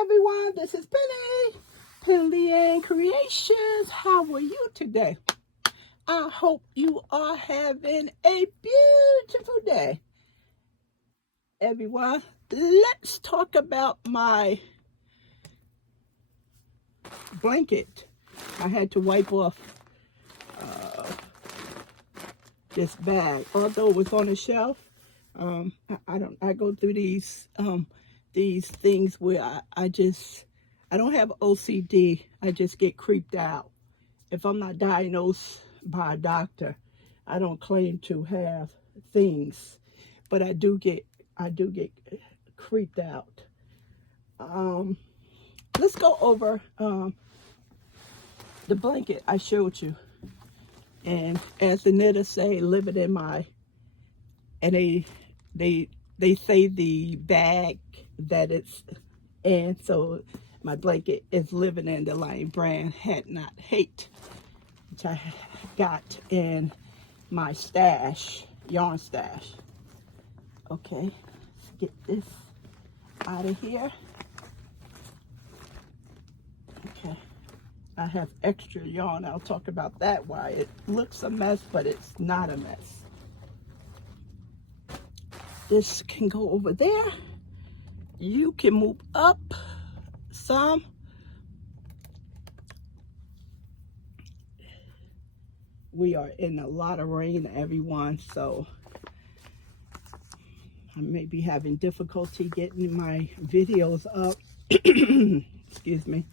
everyone, this is Penley-Ann Creations. How are you today? I hope you are having a beautiful day. Everyone, let's talk about my blanket. I had to wipe off this bag, although it was on the shelf. I go through these things where I don't have OCD. I just get creeped out. If I'm not diagnosed by a doctor, I don't claim to have things, but I do get creeped out. Let's go over the blanket I showed you. And as the knitters say, living in my, and they say the bag that it's in, so my blanket is living in the Lion brand Had Not Hate, which I got in my stash, yarn stash. Okay, let's get this out of here. Okay, I have extra yarn. I'll talk about that, why it looks a mess, but it's not a mess. This can go over there. You can move up some. We are in a lot of rain, everyone, so I may be having difficulty getting my videos up. Excuse me,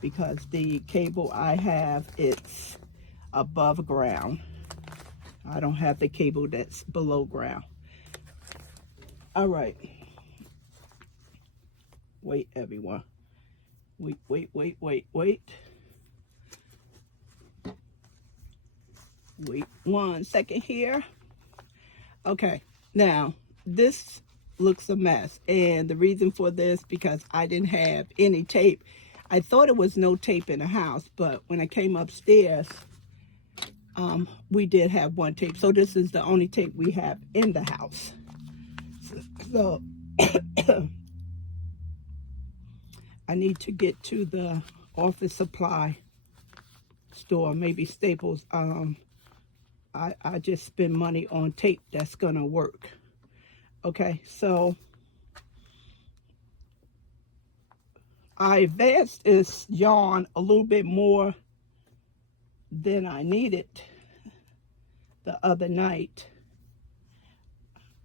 because the cable I have, it's above ground. I don't have the cable that's below ground. All right. Wait, everyone. Wait. Wait 1 second here. Okay, now this looks a mess, and the reason for this, because I didn't have any tape. I thought it was no tape in the house, but when I came upstairs, we did have one tape. So this is the only tape we have in the house. So I need to get to the office supply store, maybe Staples. I just spend money on tape that's gonna work. Okay, so I advanced this yarn a little bit more than I needed the other night.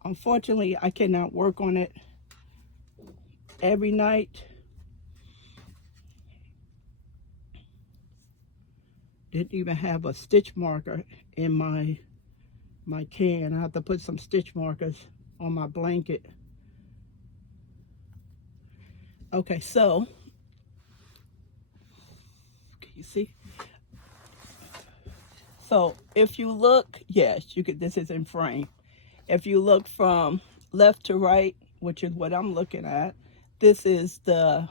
Unfortunately, I cannot work on it every night. Didn't even have a stitch marker in my can. I have to put some stitch markers on my blanket. Okay, so can you see? So if you look, yes, you could. This is in frame. If you look from left to right, which is what I'm looking at, this is the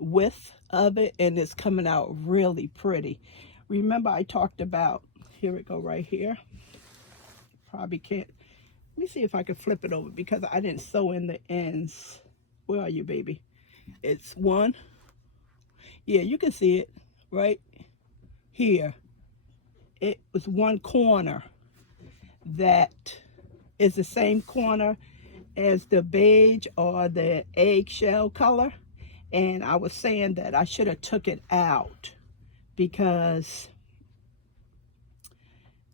width of it, and it's coming out really pretty. Remember I talked about, here we go right here. Probably can't. Let me see if I can flip it over, because I didn't sew in the ends. Where are you, baby? It's one. Yeah, you can see it right here. It was one corner that is the same corner as the beige or the eggshell color. And I was saying that I should have took it out because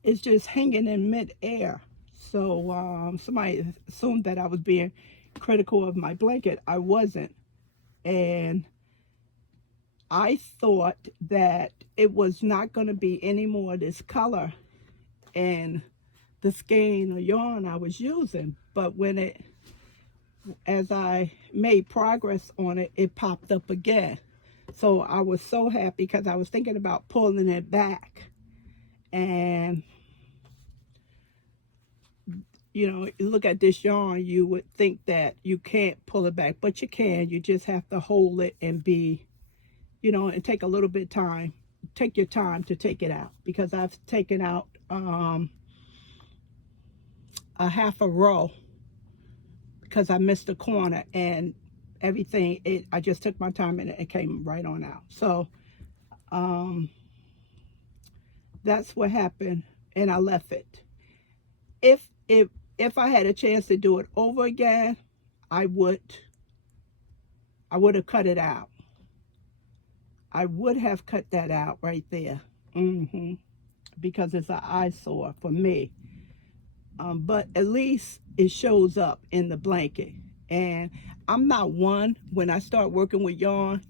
it's just hanging in midair. So somebody assumed that I was being critical of my blanket. I wasn't. And I thought that it was not going to be any more of this color in the skein of yarn I was using. But as I made progress on it, it popped up again. So I was so happy, because I was thinking about pulling it back. And, you know, look at this yarn, you would think that you can't pull it back, but you can. You just have to hold it and be, you know, and take a little bit of time. Take your time to take it out, because I've taken out a half a row because I missed a corner, and everything, I just took my time and it came right on out. So that's what happened, and I left it. If I had a chance to do it over again, I would have cut it out. I would have cut that out right there. Because it's an eyesore for me. But at least it shows up in the blanket. And I'm not one, when I start working with yarn,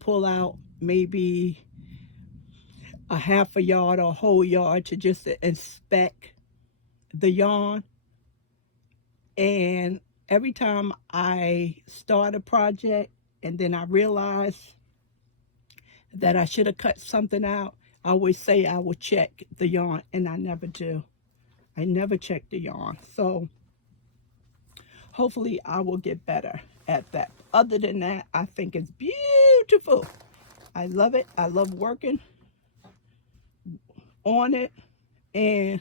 pull out maybe a half a yard or a whole yard to just inspect the yarn. And every time I start a project and then I realize that I should have cut something out, I always say I will check the yarn, and I never do. I never check the yarn. So hopefully I will get better at that. Other than that, I think it's beautiful. I love it. I love working on it. And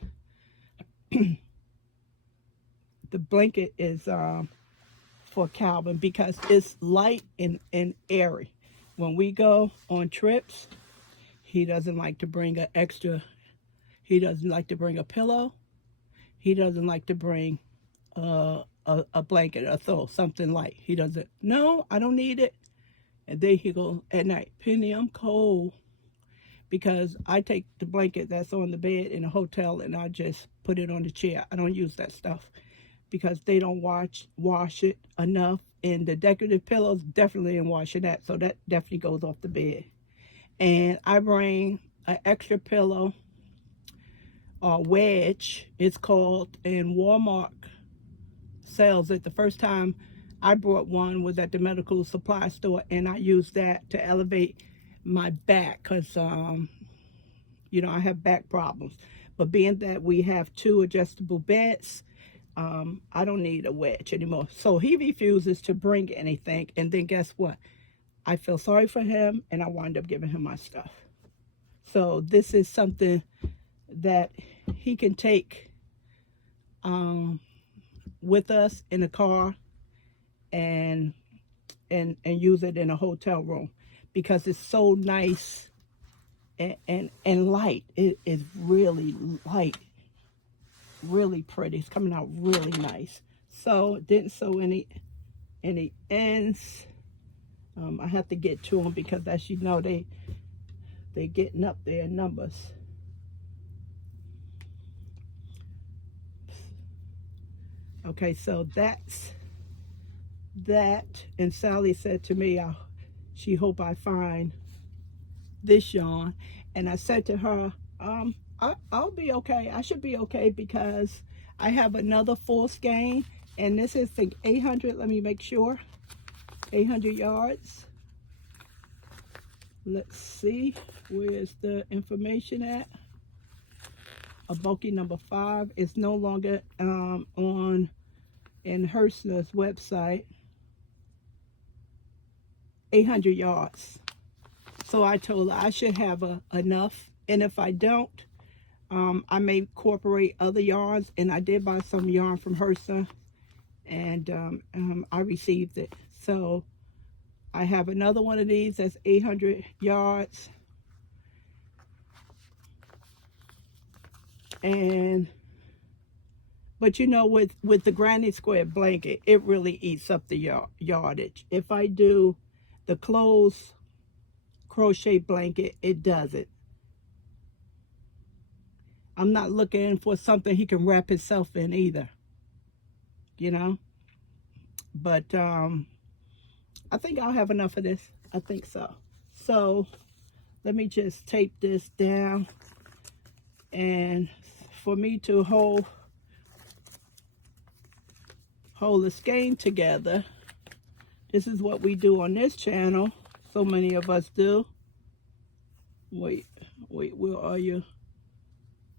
the blanket is for Calvin because it's light and airy. When we go on trips, he doesn't like to bring he doesn't like to bring a pillow. He doesn't like to bring a blanket or throw something light. He doesn't, no, I don't need it. And then he go at night, Penny, I'm cold. Because I take the blanket that's on the bed in a hotel and I just put it on the chair. I don't use that stuff because they don't wash it enough. And the decorative pillows definitely ain't washing that. So that definitely goes off the bed. And I bring an extra pillow or wedge, it's called, and Walmart sells it. The first time I brought one was at the medical supply store, and I used that to elevate my back because, I have back problems. But being that we have 2 adjustable beds, I don't need a wedge anymore. So he refuses to bring anything, and then guess what? I feel sorry for him, and I wind up giving him my stuff. So this is something that he can take with us in a car and use it in a hotel room because it's so nice and light. It is really light, really pretty. It's coming out really nice. So didn't sew any ends. I have to get to them because, as you know, they're getting up there in numbers. Okay, so that's that. And Sally said to me, she hope I find this yarn. And I said to her, I'll be okay. I should be okay because I have another full skein, and this is the 800. Let me make sure. 800 yards. Let's see, where's the information at? A bulky number 5 is no longer in Herrschners website. 800 yards. So I told her I should have enough, and if I don't, I may incorporate other yarns, and I did buy some yarn from Herrschners, and I received it. So I have another one of these that's 800 yards. But with the granny square blanket, it really eats up the yardage. If I do the closed crochet blanket, it doesn't. I'm not looking for something he can wrap himself in either, But I think I'll have enough of this. I think so. So let me just tape this down. And for me to hold the skein together, this is what we do on this channel. So many of us do. Wait, where are you?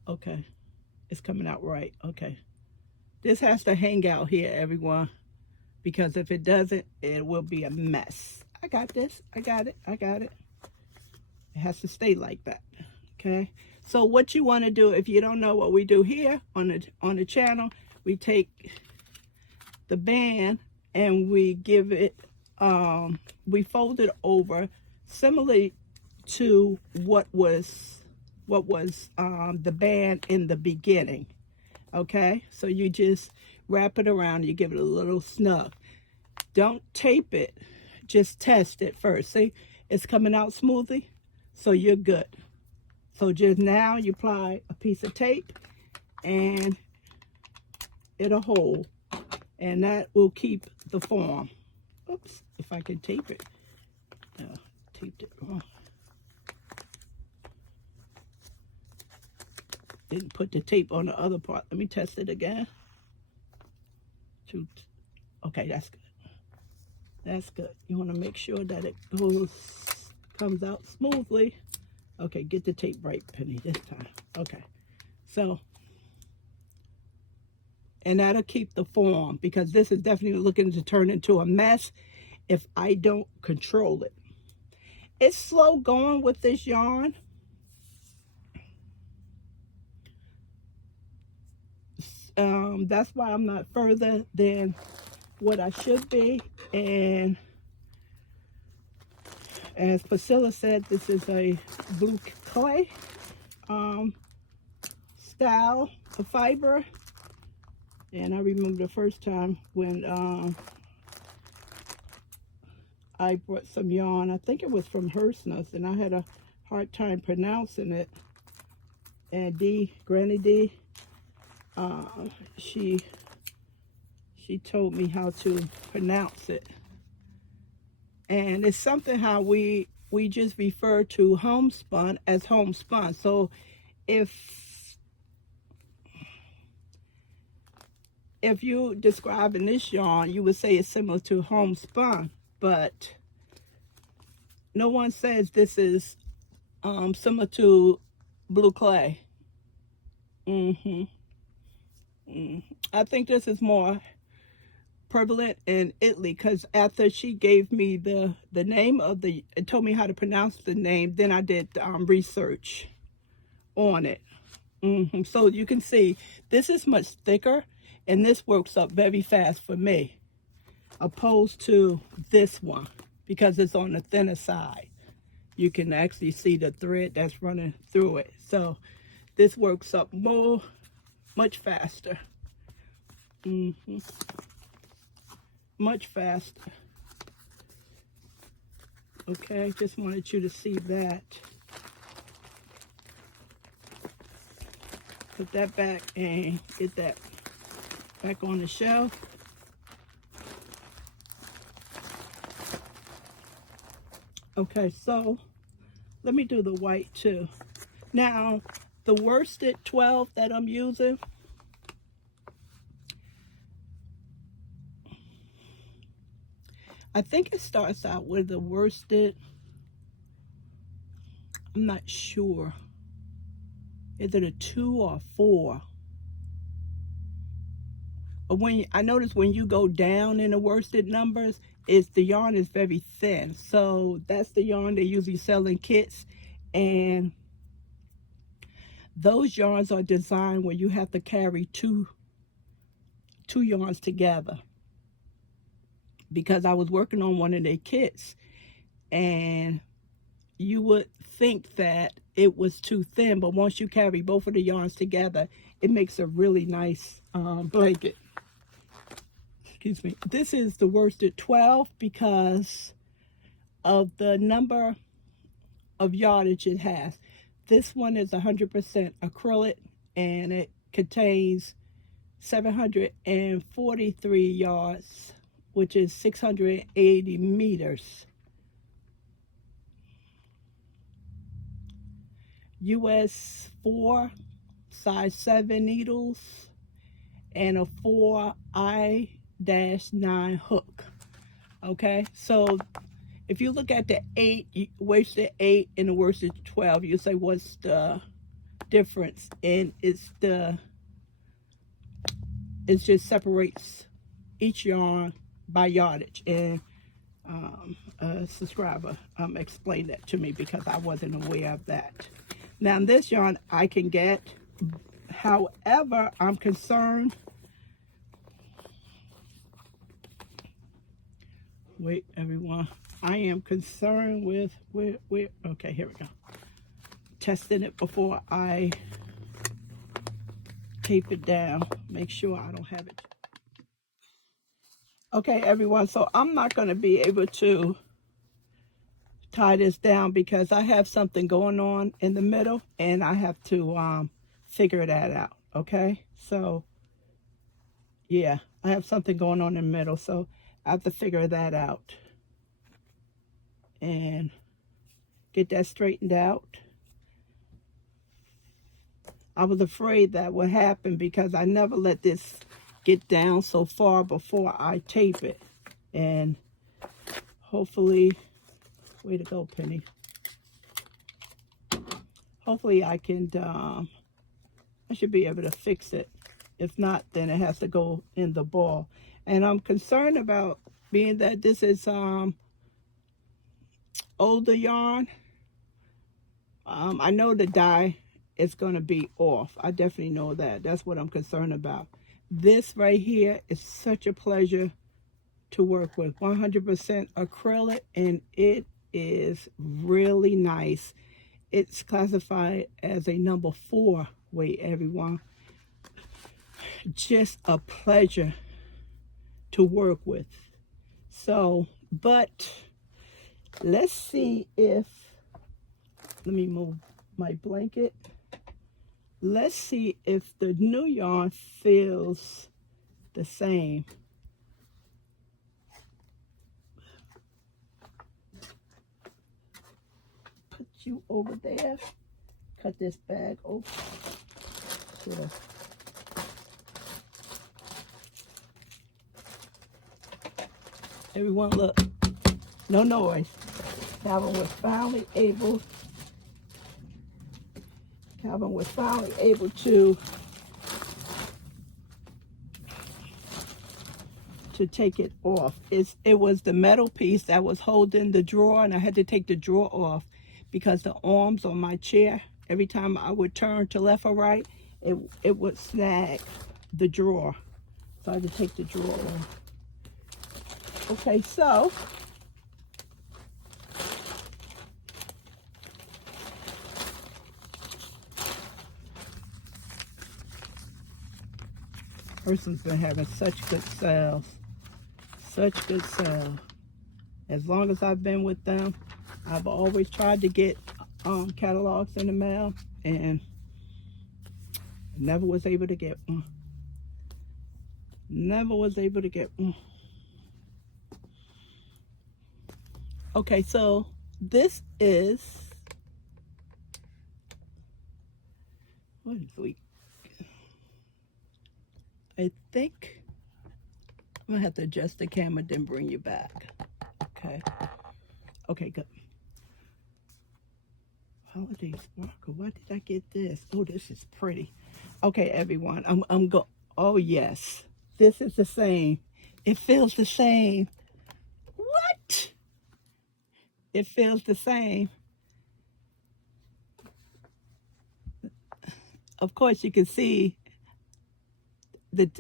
Okay, it's coming out right. Okay, this has to hang out here, everyone, because if it doesn't, it will be a mess. I got this. I got it. It has to stay like that. Okay. So what you want to do, if you don't know what we do here on the channel, we take the band and we give it we folded over similarly to what was the band in the beginning. Okay, so you just wrap it around, you give it a little snug. Don't tape it, just test it first. See, it's coming out smoothly, so you're good. So just now you apply a piece of tape and it'll hold, and that will keep the form. Oops, if I can tape it. Taped it wrong. Didn't put the tape on the other part. Let me test it again. Okay, that's good. That's good. You want to make sure that it comes out smoothly. Okay, get the tape right, Penny, this time. Okay, so, and that'll keep the form, because this is definitely looking to turn into a mess if I don't control it. It's slow going with this yarn. That's why I'm not further than what I should be. And as Priscilla said, this is a blue clay style of fiber. And I remember the first time when I brought some yarn, I think it was from Herrschners, and I had a hard time pronouncing it. And Granny D, she told me how to pronounce it. And it's something how we just refer to homespun as homespun. So if you describing this yarn, you would say it's similar to homespun, but no one says this is similar to blue clay. I think this is more prevalent in Italy, because after she gave me the name of and told me how to pronounce the name, then I did research on it. So you can see this is much thicker, and this works up very fast for me, opposed to this one, because it's on the thinner side. You can actually see the thread that's running through it. So this works up much faster. Much faster. Okay, just wanted you to see that. Put that back and get that back on the shelf. Okay, so let me do the white too. Now, the worsted 12 that I'm using, I think it starts out with the worsted, I'm not sure. Is it a 2 or 4? But I notice when you go down in the worsted numbers, the yarn is very thin. So that's the yarn they usually sell in kits. And those yarns are designed where you have to carry two yarns together. Because I was working on one of their kits, and you would think that it was too thin, but once you carry both of the yarns together, it makes a really nice blanket. Excuse me. This is the worsted 12 because of the number of yardage it has. This one is 100% acrylic, and it contains 743 yards, which is 680 meters. US 4, size 7 needles, and a 4I-9 hook. Okay, so if you look at the 8, worsted 8 and the worsted 12, you say, what's the difference? And it just separates each yarn by yardage. And a subscriber explained that to me because I wasn't aware of that. Now this yarn I can get, however, I'm concerned Wait, everyone. I am concerned with where. Okay, here we go. Testing it before I tape it down. Make sure I don't have it. Okay, everyone. So I'm not going to be able to tie this down because I have something going on in the middle, and I have to figure that out. Okay, so yeah, I have something going on in the middle, so I have to figure that out and get that straightened out. I was afraid that would happen because I never let this get down so far before I tape it. And hopefully, way to go, Penny. Hopefully I can, I should be able to fix it. If not, then it has to go in the ball. And I'm concerned about, being that this is older yarn. I know the dye is going to be off. I definitely know that. That's what I'm concerned about. This right here is such a pleasure to work with. 100% acrylic, and it is really nice. It's classified as a number 4 weight, everyone. Just a pleasure to work with. So, but let's see if, let me move my blanket. Let's see if the new yarn feels the same. Put you over there. Cut this bag open. Sure. Everyone, look. No noise. Calvin was finally able to take it off. It was the metal piece that was holding the drawer, and I had to take the drawer off because the arms on my chair, every time I would turn to left or right, it would snag the drawer. So I had to take the drawer off. Okay, so Herrschners been having such good sales. Such good sales. As long as I've been with them, I've always tried to get catalogs in the mail, and never was able to get one. Never was able to get one. Okay, so this is, what is we? I think I'm gonna have to adjust the camera, then bring you back. Okay. Okay, good. Holiday sparkle. Why did I get this? Oh, this is pretty. Okay, everyone. Oh yes, this is the same. It feels the same. What? It feels the same. Of course, you can see the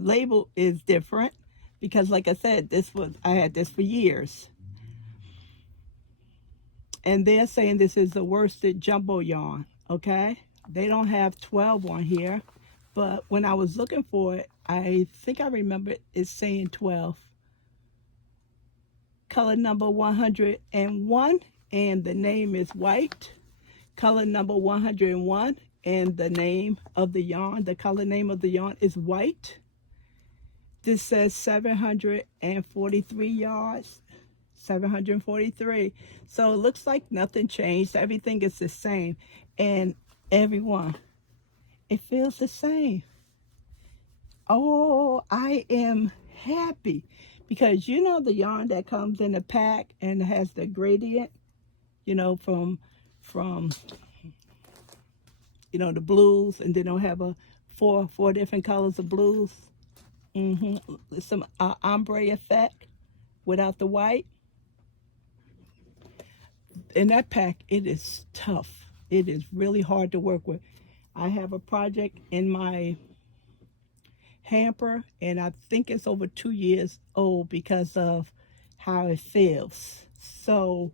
label is different because, like I said, I had this for years. And they're saying this is the worsted jumbo yarn, okay? They don't have 12 on here, but when I was looking for it, I think I remember it saying 12. Color number 101, and the name is white. Color number 101, and the name of the yarn, the color name of the yarn is white. This says 743 yards. 743. So it looks like nothing changed. Everything is the same. And everyone, it feels the same. Oh, I am happy because you know the yarn that comes in a pack and has the gradient, you know, from you know, the blues, and then they'll have four different colors of blues. Some ombre effect without the white. In that pack, it is tough. It is really hard to work with. I have a project in my hamper, and I think it's over 2 years old because of how it feels. So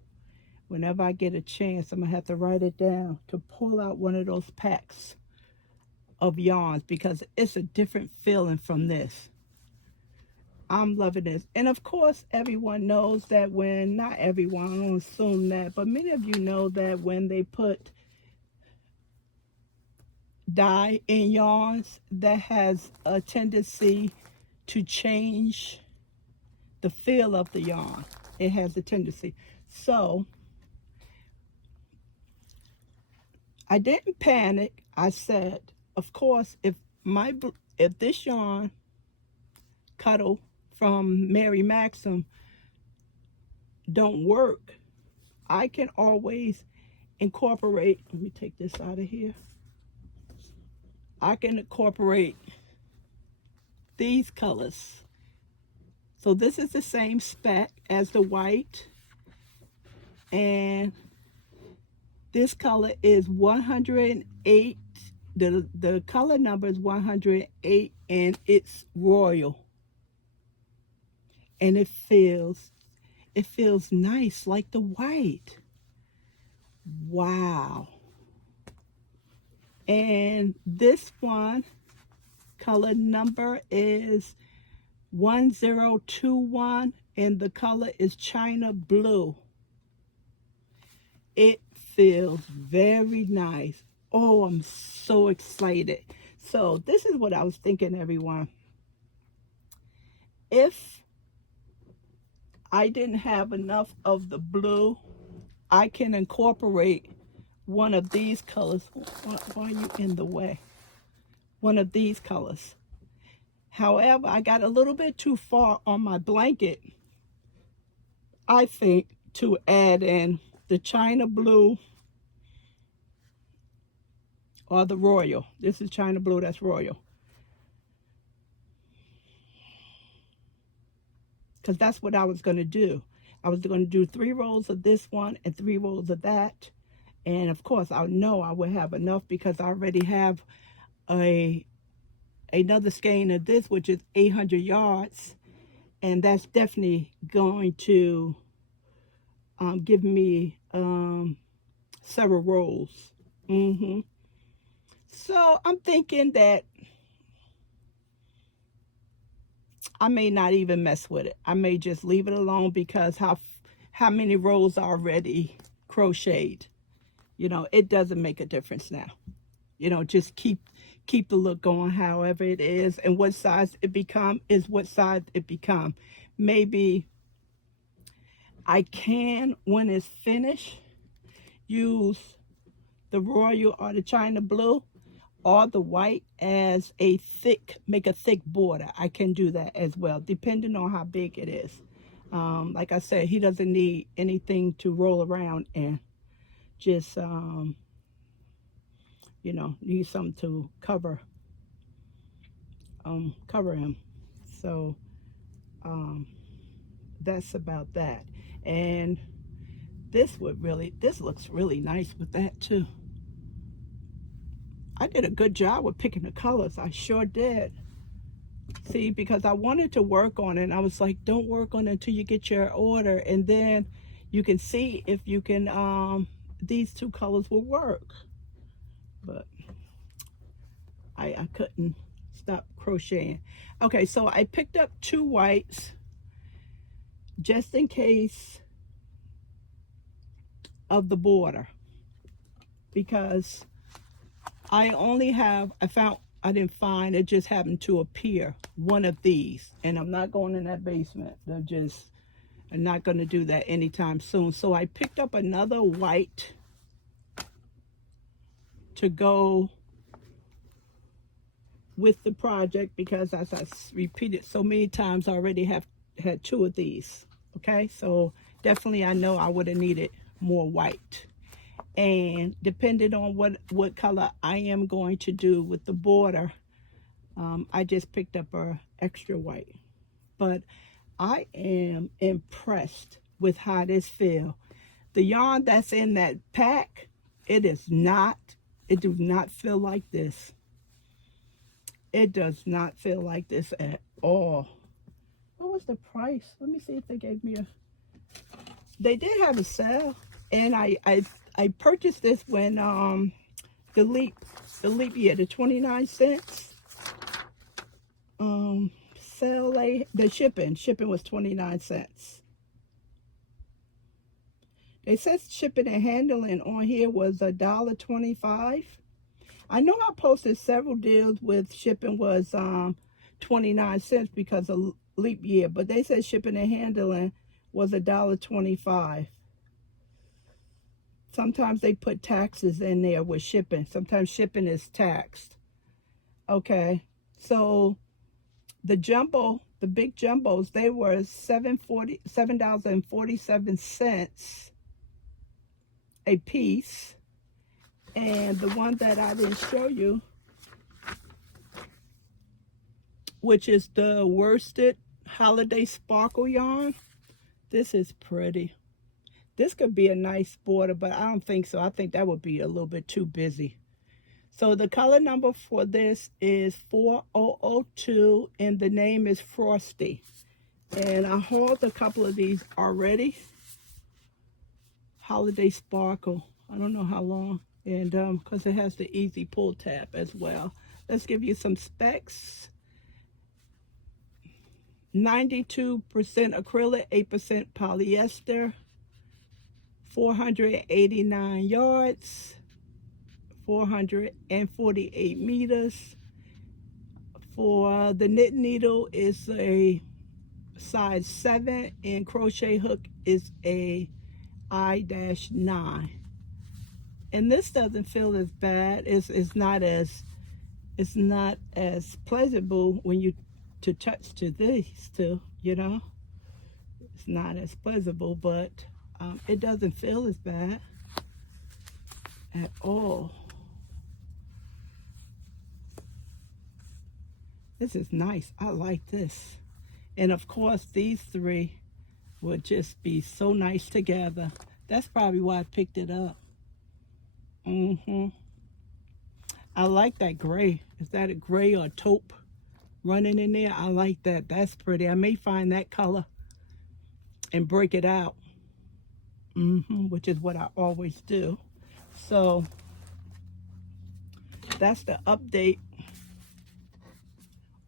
whenever I get a chance, I'm going to have to write it down to pull out one of those packs of yarns, because it's a different feeling from this. I'm loving this. And of course, everyone knows that when, not everyone, I don't assume that, but many of you know that when they put dye in yarns, that has a tendency to change the feel of the yarn. It has a tendency. So I didn't panic. I said, of course, if this yarn cuddle from Mary Maxim don't work, I can always incorporate, let me take this out of here. I can incorporate these colors. So this is the same spec as the white, and this color is 108. The color number is 108, and it's royal. And it feels nice like the white. Wow. And this one, color number is 1021, and the color is China Blue. It feels very nice. Oh, I'm so excited. So this is what I was thinking, everyone. If I didn't have enough of the blue, I can incorporate one of these colors. Why are you in the way? One of these colors. However, I got a little bit too far on my blanket, I think, to add in the China Blue or the Royal. This is China Blue, that's Royal. Because that's what I was going to do. I was going to do 3 rolls of this one and 3 rolls of that. And of course, I know I would have enough because I already have another skein of this, which is 800 yards. And that's definitely going to give me several rolls. So I'm thinking that I may not even mess with it. I may just leave it alone, because how many rolls are already crocheted. You know, it doesn't make a difference now. You know, just keep the look going however it is, and what size it become is what size it become. Maybe I can, when it's finished, use the Royal or the China Blue or the white as make a thick border. I can do that as well, depending on how big it is. Like I said, he doesn't need anything to roll around in. Just, you know, need something to cover him. So, that's about that. And this looks really nice with that too. I did a good job with picking the colors. I sure did. See, because I wanted to work on it, and I was like, don't work on it until you get your order, and then you can see if you can, these 2 colors will work. But I couldn't stop crocheting. Okay, so I picked up 2 whites just in case of the border, because I didn't find, it just happened to appear one of these, and I'm not going in that basement. I'm not going to do that anytime soon. So I picked up another white to go with the project, because as I repeated so many times, I already have had 2 of these. Okay, so definitely I know I would have needed more white. And depending on what color I am going to do with the border, I just picked up a extra white. But I am impressed with how this feels. The yarn that's in that pack, it does not feel like this. It does not feel like this at all. What was the price? Let me see if they gave me a. They did have a sale, and I purchased this when the leap year, the 29 cents sale. The shipping was 29 cents. They said shipping and handling on here was $1.25. I know I posted several deals with shipping was 29 cents because of leap year, but they said shipping and handling was $1.25. Sometimes they put taxes in there with shipping. Sometimes shipping is taxed. Okay, so the big jumbos, they were $7.47 a piece. And the one that I didn't show you, which is the worsted holiday sparkle yarn, this is pretty. This could be a nice border, but I don't think so. I think that would be a little bit too busy. So the color number for this is 4002, and the name is Frosty. And I hauled a couple of these already. Holiday Sparkle. I don't know how long. And because it has the easy pull tab as well. Let's give you some specs. 92% acrylic, 8% polyester. 489 yards. 448 meters. For the knit needle is a size 7, and crochet hook is a I-9. And this doesn't feel as bad. It's not as pleasurable when you to touch to these two, you know. It's not as pleasurable, but it doesn't feel as bad at all. This is nice. I like this. And of course, these three would just be so nice together. That's probably why I picked it up. I like that gray. Is that a gray or taupe running in there? I like that. That's pretty. I may find that color and break it out. Which is what I always do. So that's the update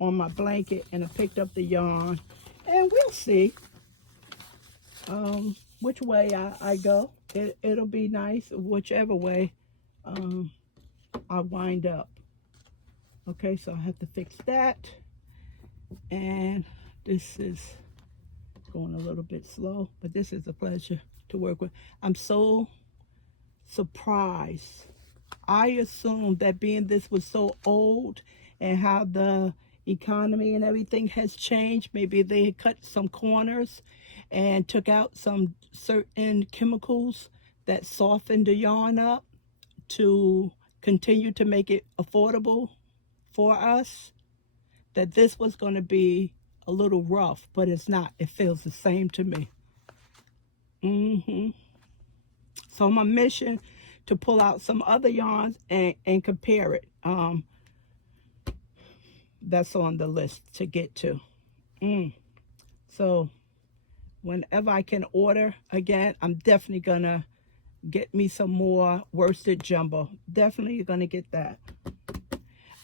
on my blanket, and I picked up the yarn, and we'll see which way I go. It'll be nice whichever way I wind up. Okay, so I have to fix that, and this is going a little bit slow, but this is a pleasure to work with. I'm so surprised. I assumed that being this was so old and how the economy and everything has changed, maybe they had cut some corners and took out some certain chemicals that softened the yarn up to continue to make it affordable for us, that this was going to be a little rough, but it's not. It feels the same to me. So my mission to pull out some other yarns and compare it. That's on the list to get to. So whenever I can order again, I'm definitely gonna get me some more worsted jumbo. Definitely gonna get that.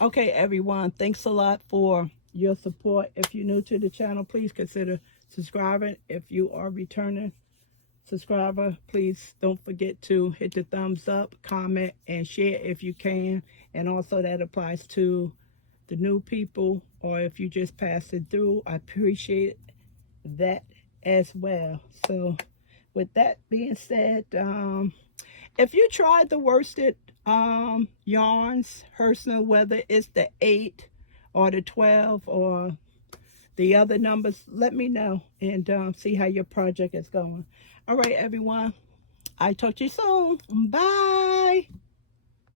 Okay, everyone, thanks a lot for your support. If you're new to the channel, please consider subscribing. If you are returning subscriber, please don't forget to hit the thumbs up, comment, and share if you can. And also that applies to the new people, or if you just pass it through, I appreciate that as well. So with that being said, if you tried the worsted yarns, Herrschners, whether it's the 8 or the 12 or the other numbers, let me know and see how your project is going. All right, everyone, I talk to you soon. Bye.